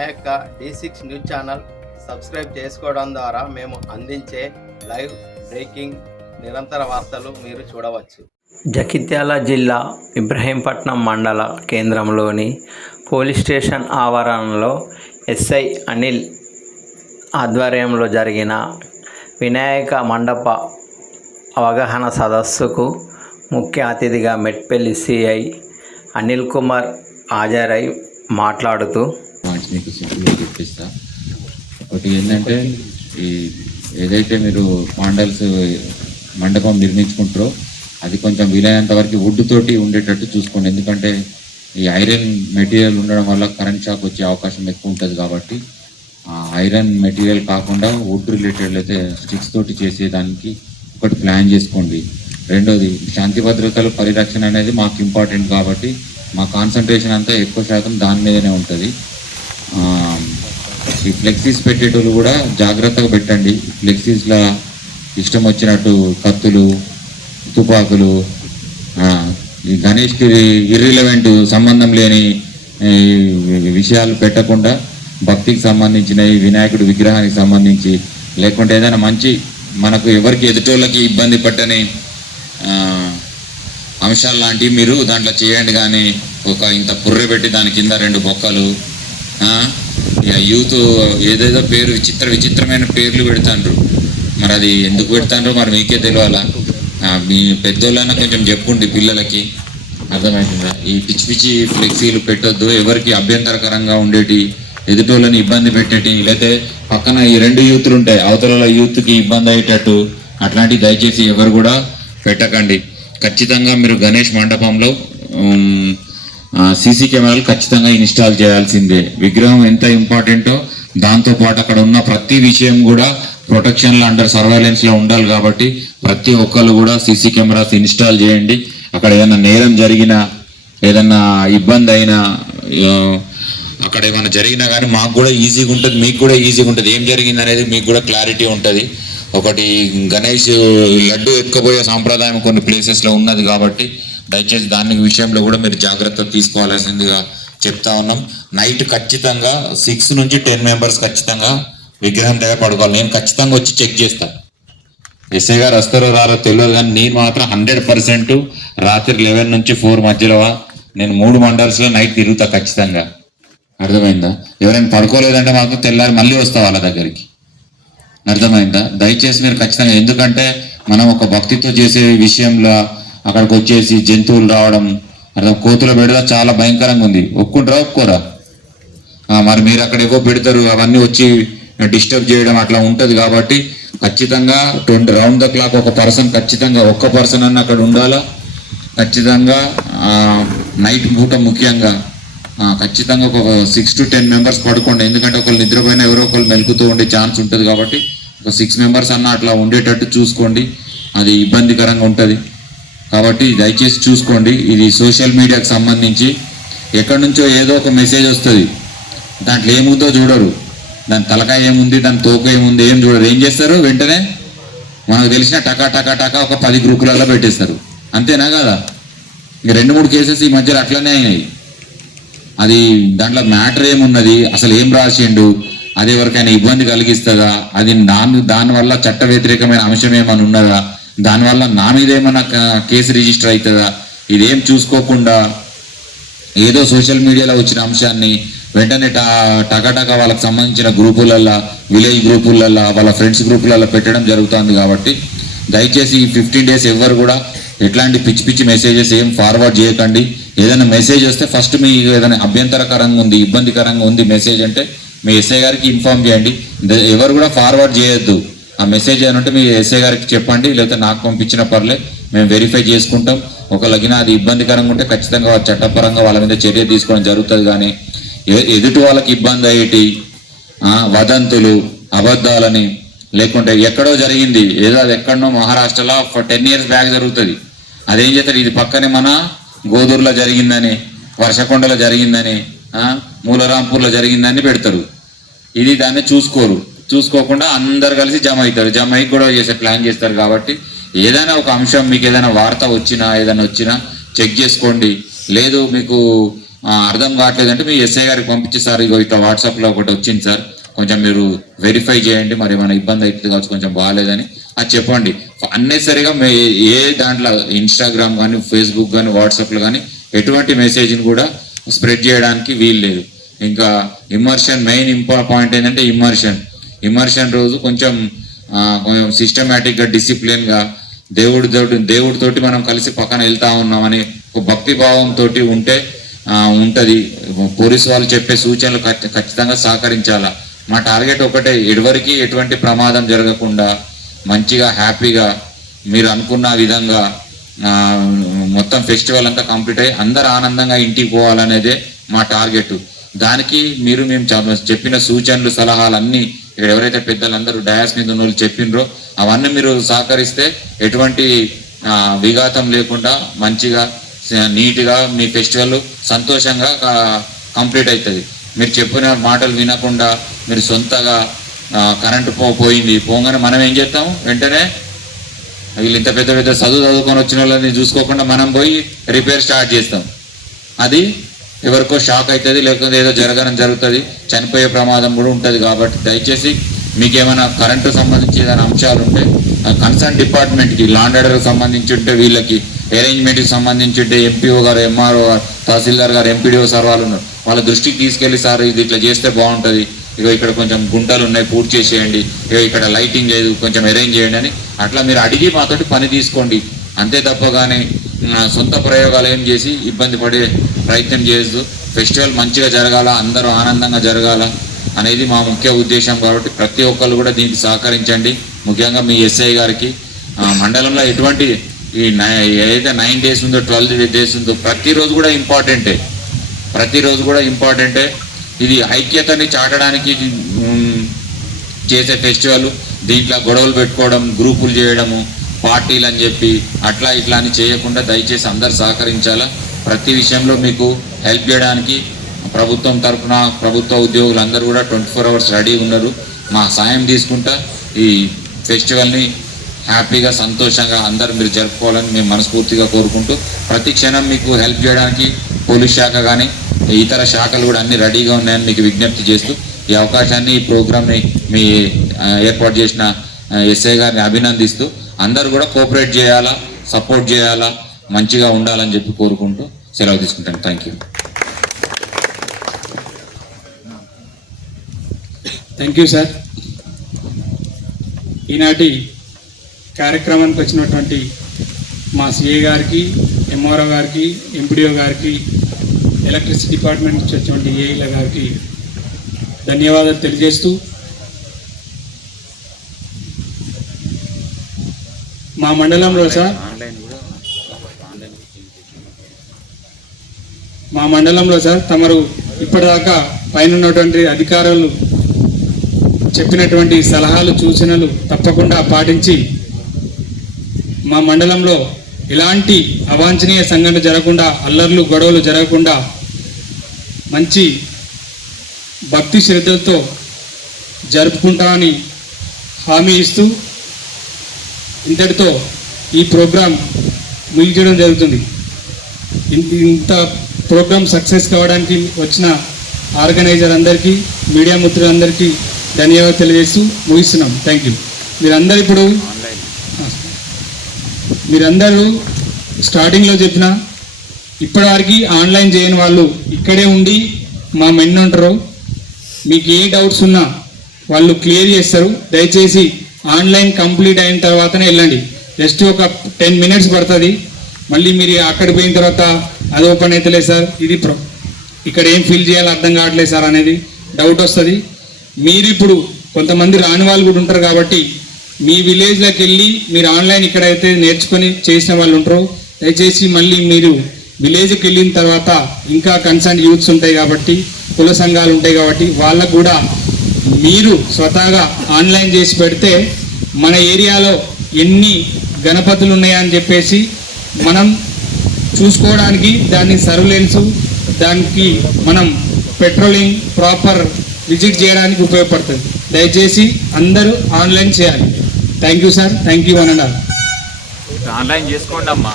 యొక్క D six news channel subscribe చేసుకోవడం ద్వారా మేము అందించే లైవ్ బ్రేకింగ్ నిరంతర వార్తలు మీరు చూడవచ్చు. జగిత్యాల జిల్లా ఇబ్రహీంపట్నం మండల కేంద్రంలోని పోలీస్ స్టేషన్ ఆవరణలో ఎస్ఐ అనిల్ ఆధ్వర్యంలో జరిగిన వినాయక మండప అవగాహన సదస్సుకు ముఖ్య అతిథిగా మెట్పల్లి సిఐ అనిల్ కుమార్ హాజరై మాట్లాడుతూ మీకు సింపుల్గా చూపిస్తా. ఒకటి ఏంటంటే ఈ ఏదైతే మీరు పాండల్స్ మండపం నిర్మించుకుంటారో అది కొంచెం వీలైనంత వరకు వుడ్ తోటి ఉండేటట్టు చూసుకోండి. ఎందుకంటే ఈ ఐరన్ మెటీరియల్ ఉండడం వల్ల కరెంట్ షాక్ వచ్చే అవకాశం ఎక్కువ ఉంటుంది కాబట్టి ఐరన్ మెటీరియల్ కాకుండా వుడ్ రిలేటెడ్ అయితే స్టిక్స్ తోటి చేసేదానికి ఒకటి ప్లాన్ చేసుకోండి. రెండోది శాంతి భద్రతల పరిరక్షణ అనేది మాకు ఇంపార్టెంట్ కాబట్టి మా కాన్సన్ట్రేషన్ అంతా ఎక్కువ శాతం దాని మీదనే ఉంటుంది. ఈ ఫ్లెక్సీస్ పెట్టేటోళ్ళు కూడా జాగ్రత్తగా పెట్టండి. ఫ్లెక్సీస్లో ఇష్టం వచ్చినట్టు కత్తులు తుపాకులు ఈ గణేష్కి ఇర్రిలవెంట్ సంబంధం లేని విషయాలు పెట్టకుండా భక్తికి సంబంధించినవి వినాయకుడి విగ్రహానికి సంబంధించి లేకుంటే ఏదైనా మంచి మనకు ఎవరికి ఎదుటోళ్ళకి ఇబ్బంది పట్టని అంశాలు లాంటివి మీరు దాంట్లో చేయండి. కానీ ఒక ఇంత పుర్రె పెట్టి దాని కింద రెండు బొక్కలు యూత్ ఏదేదో పేరు విచిత్ర విచిత్రమైన పేర్లు పెడతాండ్రు. మరి అది ఎందుకు పెడతాండ్రు మరి మీకే తెలియాలా మీ పెద్దోళ్ళైనా కొంచెం చెప్పుండి పిల్లలకి. అర్థమవుతుందా ఈ పిచ్చి పిచ్చి ఫ్లెక్సీలు పెట్టొద్దు. ఎవరికి అభ్యంతరకరంగా ఉండేటి ఎదుటోళ్ళని ఇబ్బంది పెట్టేటి. లేకపోతే పక్కన ఈ రెండు యూత్లు ఉంటాయి అవతల యూత్కి ఇబ్బంది అయ్యేటట్టు. అట్లాంటివి దయచేసి ఎవరు కూడా పెట్టకండి. ఖచ్చితంగా మీరు గణేష్ మండపంలో సీసీ కెమెరాలు ఖచ్చితంగా ఇన్స్టాల్ చేయాల్సిందే. విగ్రహం ఎంత ఇంపార్టెంటో దాంతోపాటు అక్కడ ఉన్న ప్రతి విషయం కూడా ప్రొటెక్షన్లో అండర్ సర్వైలెన్స్లో ఉండాలి కాబట్టి ప్రతి ఒక్కరు కూడా సీసీ కెమెరాస్ ఇన్స్టాల్ చేయండి. అక్కడ ఏదైనా నేరం జరిగినా ఏదన్నా ఇబ్బంది అయినా అక్కడ ఏమైనా జరిగినా కానీ మాకు కూడా ఈజీగా ఉంటుంది మీకు కూడా ఈజీగా ఉంటుంది. ఏం జరిగింది అనేది మీకు కూడా క్లారిటీ ఉంటుంది. ఒకటి గణేష్ లడ్డు ఎత్తుకుపోయే సాంప్రదాయం కొన్ని ప్లేసెస్లో ఉన్నది కాబట్టి దయచేసి దాని విషయంలో కూడా మీరు జాగ్రత్త తీసుకోవాల్సిందిగా చెప్తా ఉన్నాం. నైట్ ఖచ్చితంగా సిక్స్ నుంచి టెన్ మెంబర్స్ ఖచ్చితంగా విగ్రహం దగ్గర పడుకోవాలి. నేను ఖచ్చితంగా వచ్చి చెక్ చేస్తాను ఎస్ఐ గారు వస్తారో రారో తెలియదు కానీ నేను మాత్రం హండ్రెడ్ పర్సెంట్ రాత్రి లెవెన్ నుంచి ఫోర్ మధ్యలో నేను మూడు మండల్స్లో నైట్ తిరుగుతా ఖచ్చితంగా. అర్థమైందా? ఎవరైనా పడుకోలేదంటే మాత్రం తెల్లారి మళ్ళీ వస్తా వాళ్ళ దగ్గరికి. అర్థమైందా? దయచేసి మీరు ఖచ్చితంగా ఎందుకంటే మనం ఒక భక్తితో చేసే విషయంలో అక్కడికి వచ్చేసి జంతువులు రావడం అర్థం కోతుల బెడద చాలా భయంకరంగా ఉంది. ఒప్పుకుంటారా ఒప్పుకోరా? మరి మీరు అక్కడ పెడతారు అవన్నీ వచ్చి డిస్టర్బ్ చేయడం అట్లా ఉంటుంది కాబట్టి ఖచ్చితంగా ట్వంటీ రౌండ్ ద క్లాక్ ఒక పర్సన్ ఖచ్చితంగా ఒక్క పర్సన్ అన్న అక్కడ ఉండాలా? ఖచ్చితంగా నైట్ పూట ముఖ్యంగా ఖచ్చితంగా ఒక సిక్స్ టు టెన్ మెంబర్స్ పడుకోండి. ఎందుకంటే ఒకళ్ళు నిద్రపోయినా ఎవరో ఒకళ్ళు మెలుకుతూ ఉండే ఛాన్స్ ఉంటుంది కాబట్టి ఒక సిక్స్ మెంబర్స్ అన్న అట్లా ఉండేటట్టు చూసుకోండి. అది ఇబ్బందికరంగా ఉంటుంది. కాబట్టి దయచేసి చూసుకోండి. ఇది సోషల్ మీడియాకు సంబంధించి ఎక్కడి నుంచో ఏదో ఒక మెసేజ్ వస్తుంది. దాంట్లో ఏముందో చూడరు. దాని తలకాయ ఏముంది దాని తోక ఏముంది ఏం చూడరు. ఏం చేస్తారు? వెంటనే మనకు తెలిసిన టకా టకా టకా ఒక పది గ్రూపులలో పెట్టేస్తారు. అంతేనా కదా? ఇంక రెండు మూడు కేసెస్ ఈ మధ్యలో అట్లనే అయినాయి. అది దాంట్లో మ్యాటర్ ఏమున్నది? అసలు ఏం రాసిండు? అది ఎవరికైనా ఇబ్బంది కలిగిస్తుందా? అది దాని దానివల్ల చట్ట వ్యతిరేకమైన అంశం ఏమైనా ఉన్నదా? దానివల్ల నా మీద ఏమైనా కేసు రిజిస్టర్ అవుతుందా? ఇదేం చూసుకోకుండా ఏదో సోషల్ మీడియాలో వచ్చిన అంశాన్ని వెంటనే టకటక వాళ్ళకి సంబంధించిన గ్రూపులల్లో విలేజ్ గ్రూపులల్లో వాళ్ళ ఫ్రెండ్స్ గ్రూపులలో పెట్టడం జరుగుతుంది కాబట్టి దయచేసి ఈ ఫిఫ్టీన్ డేస్ ఎవరు కూడా ఎట్లాంటి పిచ్చి పిచ్చి మెసేజెస్ ఏం ఫార్వర్డ్ చేయకండి. ఏదైనా మెసేజ్ వస్తే ఫస్ట్ మీ ఏదైనా అభ్యంతరకరంగా ఉంది ఇబ్బందికరంగా ఉంది మెసేజ్ అంటే మీ ఎస్ఐ గారికి ఇన్ఫార్మ్ చేయండి. ఎవరు కూడా ఫార్వర్డ్ చేయొద్దు. ఆ మెసేజ్ ఏమంటే మీ ఎస్ఏ గారికి చెప్పండి లేకపోతే నాకు పంపించిన పర్లే మేము వెరిఫై చేసుకుంటాం. ఒకళ్ళగిన అది ఇబ్బందికరంగా ఉంటే ఖచ్చితంగా వాళ్ళ చట్టపరంగా వాళ్ళ మీద చర్య తీసుకోవడం జరుగుతుంది కానీ ఎదుటి వాళ్ళకి ఇబ్బంది అయ్యేటి వదంతులు అబద్ధాలని లేకుంటే ఎక్కడో జరిగింది ఏదో అది ఎక్కడనో మహారాష్ట్రలో టెన్ ఇయర్స్ బ్యాక్ జరుగుతుంది. అదేం చేస్తారు? ఇది పక్కనే మన గోదూరులో జరిగిందని వర్షకొండలో జరిగిందని మూలరాంపూర్లో జరిగిందని పెడతారు. ఇది దాన్ని చూసుకోరు. చూసుకోకుండా అందరు కలిసి జమ అవుతారు. జమ అయి గొడవ చేసే ప్లాన్ చేస్తారు కాబట్టి ఏదైనా ఒక అంశం మీకు ఏదైనా వార్త వచ్చినా ఏదైనా వచ్చినా చెక్ చేసుకోండి. లేదు మీకు అర్థం కావట్లేదు అంటే మీ ఎస్ఐ గారికి పంపించి సార్ ఇగో ఇట్లా వాట్సాప్లో ఒకటి వచ్చింది సార్ కొంచెం మీరు వెరిఫై చేయండి. మరి ఏమైనా ఇబ్బంది అవుతుంది కావచ్చు కొంచెం బాగాలేదని అది చెప్పండి. అన్నెసరిగా మే ఏ దాంట్లో ఇన్స్టాగ్రామ్ కానీ ఫేస్బుక్ కానీ వాట్సాప్లో కానీ ఎటువంటి మెసేజ్ని కూడా స్ప్రెడ్ చేయడానికి వీలు లేదు. ఇంకా ఇమ్మర్షన్ మెయిన్ ఇంపార్ పాయింట్ ఏంటంటే ఇమ్మర్షన్ ఇమర్షన్ రోజు కొంచెం కొంచెం సిస్టమేటిక్గా డిసిప్లిన్గా దేవుడి తోటి దేవుడితోటి మనం కలిసి పక్కన వెళ్తా ఉన్నామని ఒక భక్తి భావంతో ఉంటే ఉంటుంది ఉంటది. పోలీసు వాళ్ళు చెప్పే సూచనలు ఖచ్చితంగా సహకరించాలా. మా టార్గెట్ ఒకటే ఎవరికి ఎటువంటి ప్రమాదం జరగకుండా మంచిగా హ్యాపీగా మీరు అనుకున్న విధంగా మొత్తం ఫెస్టివల్ అంతా కంప్లీట్ అయ్యి అందరు ఆనందంగా ఇంటికి పోవాలనేదే మా టార్గెట్. దానికి మీరు మేము చెప్పిన సూచనలు సలహాలు అన్నీ ఇక్కడ ఎవరైతే పెద్దలందరూ డయాస్ మీద ఉన్న చెప్పినరో అవన్నీ మీరు సహకరిస్తే ఎటువంటి విఘాతం లేకుండా మంచిగా నీట్గా మీ ఫెస్టివల్ సంతోషంగా కంప్లీట్ అవుతుంది మీరు చెప్పిన మాటలు వినకుండా మీరు సొంతగా కరెంటు పో పోయింది పోగానే మనం ఏం చేస్తాం వెంటనే వీళ్ళు ఇంత పెద్ద పెద్ద చదువు చదువుకొని వచ్చిన వాళ్ళని చూసుకోకుండా మనం పోయి రిపేర్ స్టార్ట్ చేస్తాం. అది ఎవరికో షాక్ అవుతుంది లేకుంటే ఏదో జరగడం జరుగుతుంది చనిపోయే ప్రమాదం కూడా ఉంటుంది కాబట్టి దయచేసి మీకు ఏమైనా కరెంటు సంబంధించి ఏదైనా అంశాలు ఉంటే కన్సర్న్ డిపార్ట్మెంట్కి లాండర్కి సంబంధించి ఉంటే వీళ్ళకి అరేంజ్మెంట్కి సంబంధించి ఉంటే ఎంపీఓ గారు ఎంఆర్ఓ గారు తహసీల్దార్ గారు ఎంపీడీఓ సార్ వాళ్ళు ఉన్నారు. వాళ్ళ దృష్టికి తీసుకెళ్ళి సార్ ఇది ఇట్లా చేస్తే బాగుంటుంది. ఇగో ఇక్కడ కొంచెం గుంటలు ఉన్నాయి పూర్తి చేసేయండి. ఇగో ఇక్కడ లైటింగ్ లేదు కొంచెం అరేంజ్ చేయండి అని అట్లా మీరు అడిగి మాతోటి పని తీసుకోండి. అంతే తప్పగానే కానీ సొంత ప్రయోగాలు ఏం చేసి ఇబ్బంది పడే ప్రయత్నం చేస్తూ ఫెస్టివల్ మంచిగా జరగాల అందరూ ఆనందంగా జరగాల అనేది మా ముఖ్య ఉద్దేశం కాబట్టి ప్రతి ఒక్కరు కూడా దీనికి సహకరించండి. ముఖ్యంగా మీ ఎస్ఐ గారికి. మండలంలో ఎటువంటి ఈ నై- ఏదైతే నైన్ డేస్ ఉందో ట్వెల్వ్ డేస్ ఉందో ప్రతిరోజు కూడా ఇంపార్టెంటే. ప్రతిరోజు కూడా ఇంపార్టెంటే. ఇది ఐక్యతని చాటడానికి చేసే ఫెస్టివల్ దీంట్లో గొడవలు పెట్టుకోవడం గ్రూపులు చేయడము పార్టీలు అని చెప్పి అట్లా ఇట్లా అని చేయకుండా దయచేసి అందరు సహకరించాలా. ప్రతి విషయంలో మీకు హెల్ప్ చేయడానికి ప్రభుత్వం తరఫున ప్రభుత్వ ఉద్యోగులు అందరూ కూడా ట్వంటీ ఫోర్ అవర్స్ రెడీ ఉన్నారు. మా సాయం తీసుకుంటా ఈ ఫెస్టివల్ని హ్యాపీగా సంతోషంగా అందరూ మీరు జరుపుకోవాలని మేము మనస్ఫూర్తిగా కోరుకుంటూ ప్రతి క్షణం మీకు హెల్ప్ చేయడానికి పోలీస్ శాఖ కానీ ఇతర శాఖలు కూడా అన్ని రెడీగా ఉన్నాయని మీకు విజ్ఞప్తి చేస్తూ ఈ అవకాశాన్ని ఈ ప్రోగ్రామ్ని మీ ఏర్పాటు చేసిన ఎస్ఐ గారిని అభినందిస్తూ అందరూ కూడా కోఆపరేట్ చేయాలా సపోర్ట్ చేయాలా మంచిగా ఉండాలని చెప్పి కోరుకుంటూ సెలవు తీసుకుంటాను. Thank you thank you sir ఈనాటి కార్యక్రమానికి వచ్చినటువంటి మా సిఏ గారికి ఎంఆర్ఓ గారికి ఎంపీడీఓ గారికి ఎలక్ట్రిసిటీ డిపార్ట్మెంట్ నుంచి వచ్చినటువంటి ఏఈల గారికి ధన్యవాదాలు తెలియజేస్తూ మా మండలంలో సార్ మండలంలో సార్ తమరు ఇప్పటిదాకా పైన ఉన్నటువంటి అధికారులు చెప్పినటువంటి సలహాలు సూచనలు తప్పకుండా పాటించి మా మండలంలో ఎలాంటి అవాంఛనీయ సంఘటన జరగకుండా అల్లర్లు గొడవలు జరగకుండా మంచి భక్తి శ్రద్ధలతో జరుపుకుంటామని హామీ ఇస్తూ ఇంతటితో ఈ ప్రోగ్రాం ముగించడం జరుగుతుంది. ఇంత ప్రోగ్రామ్ సక్సెస్ కావడానికి వచ్చిన ఆర్గనైజర్ అందరికీ మీడియా మిత్రులందరికీ ధన్యవాదాలు తెలియజేస్తూ ముగిస్తున్నాం. థ్యాంక్ యూ మీరందరూ ఇప్పుడు మీరందరూ స్టార్టింగ్లో చెప్పిన ఇప్పటివరకు ఆన్లైన్ చేయని వాళ్ళు ఇక్కడే ఉండి మా మెన్ ఉంటారు. మీకు ఏ డౌట్స్ ఉన్నా వాళ్ళు క్లియర్ చేస్తారు. దయచేసి ఆన్లైన్ కంప్లీట్ అయిన తర్వాతనే వెళ్ళండి. జస్ట్ ఒక టెన్ మినిట్స్ పడుతుంది. మళ్ళీ మీరు అక్కడ పోయిన తర్వాత అది ఓపెన్ అవుతలేదు సార్. ఇది ప్రో ఇక్కడ ఏం ఫీల్ చేయాలో అర్థం కావట్లేదు సార్ అనేది డౌట్ వస్తుంది. మీరు ఇప్పుడు కొంతమంది రాని వాళ్ళు కూడా ఉంటారు కాబట్టి మీ విలేజ్లోకి వెళ్ళి మీరు ఆన్లైన్ ఇక్కడైతే నేర్చుకొని చేసిన వాళ్ళు ఉంటారు. దయచేసి మళ్ళీ మీరు విలేజ్కి వెళ్ళిన తర్వాత ఇంకా కన్సర్న్ యూత్స్ ఉంటాయి కాబట్టి కుల సంఘాలు ఉంటాయి కాబట్టి వాళ్ళకు కూడా మీరు స్వతహాగా ఆన్లైన్ చేసి పెడితే మన ఏరియాలో ఎన్ని గణపతులు ఉన్నాయని చెప్పేసి మనం చూసుకోవడానికి దాన్ని సర్వేలెన్స్ దానికి మనం పెట్రోలింగ్ ప్రాపర్ విజిట్ చేయడానికి ఉపయోగపడుతుంది. దయచేసి అందరూ ఆన్లైన్ చేయాలి. Thank you sir. Thank you అనండి ఆన్లైన్ చేసుకోండి అమ్మా